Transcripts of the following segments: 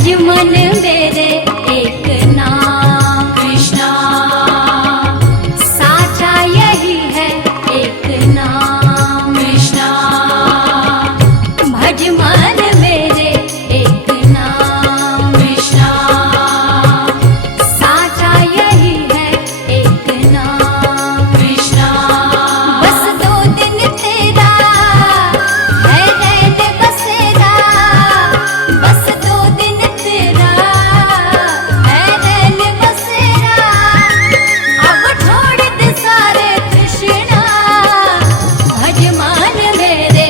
भज मन मेरे एक नाम कृष्णा, साचा यही है एक नाम कृष्णा। भज मन मेरे एक नाम कृष्णा, साचा यही है एक नाम कृष्णा। बस 2 दिन तेरा है रैन बसेरा, बस 2 दिन तेरा है रैन बसेरा। अब छोड़ दे सारे तृष्णा, भज मन मेरे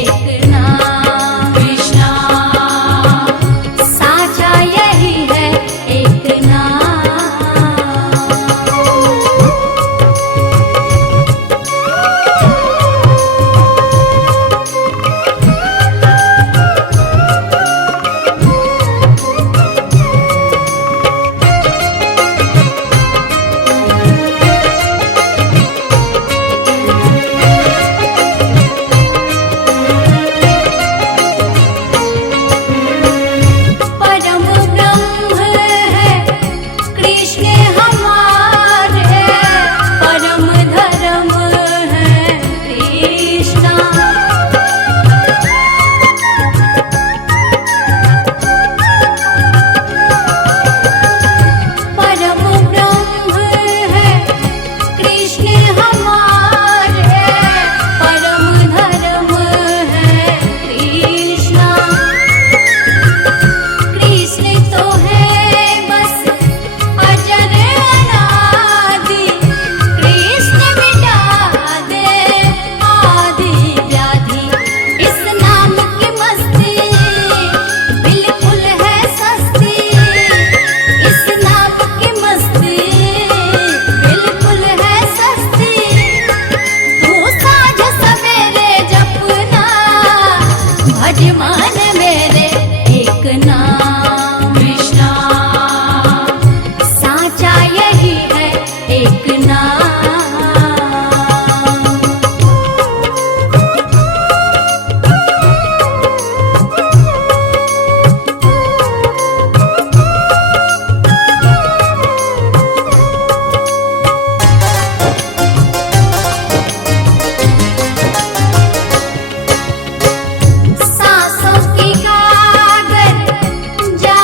एक नाम कृष्णा, साचा यही है एक नाम। परम ब्रह्म है कृष्ण हमारे, परम धर्म है कृष्णा। परम ब्रह्म है कृष्ण हमारे, परम धर्म है कृष्णा। कृष्ण तो है बस अजर अनादि, कृष्ण मिटा दे आदि व्याधि। इस नाम की मस्ती बिल्कुल है सस्ती, इस नाम की मस्ती बिल्कुल है सस्ती। तू साँझ सवेरे जपना, भज मन मेरे एक नाम कृष्णा, साचा यही है एक नाम। सांसों की कागर जा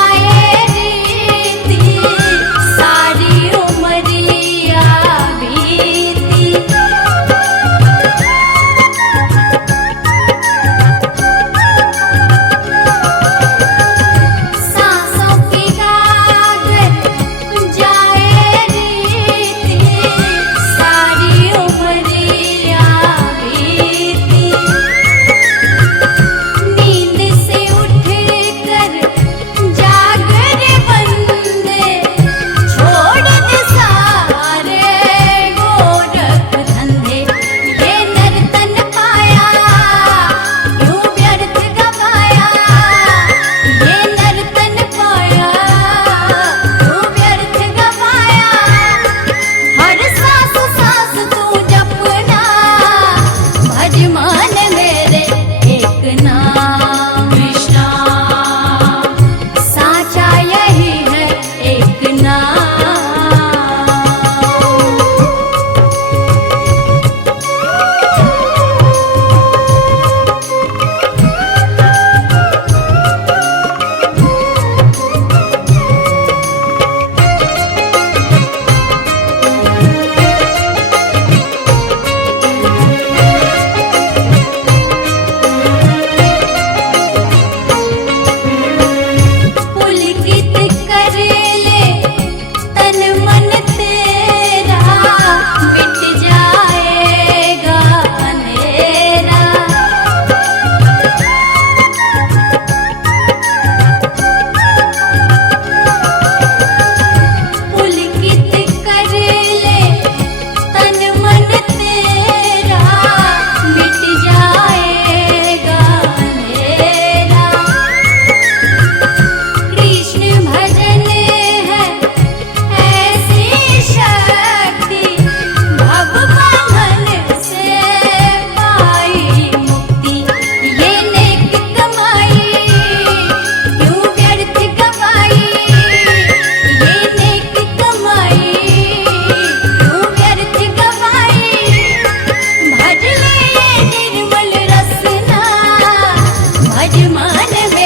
मन में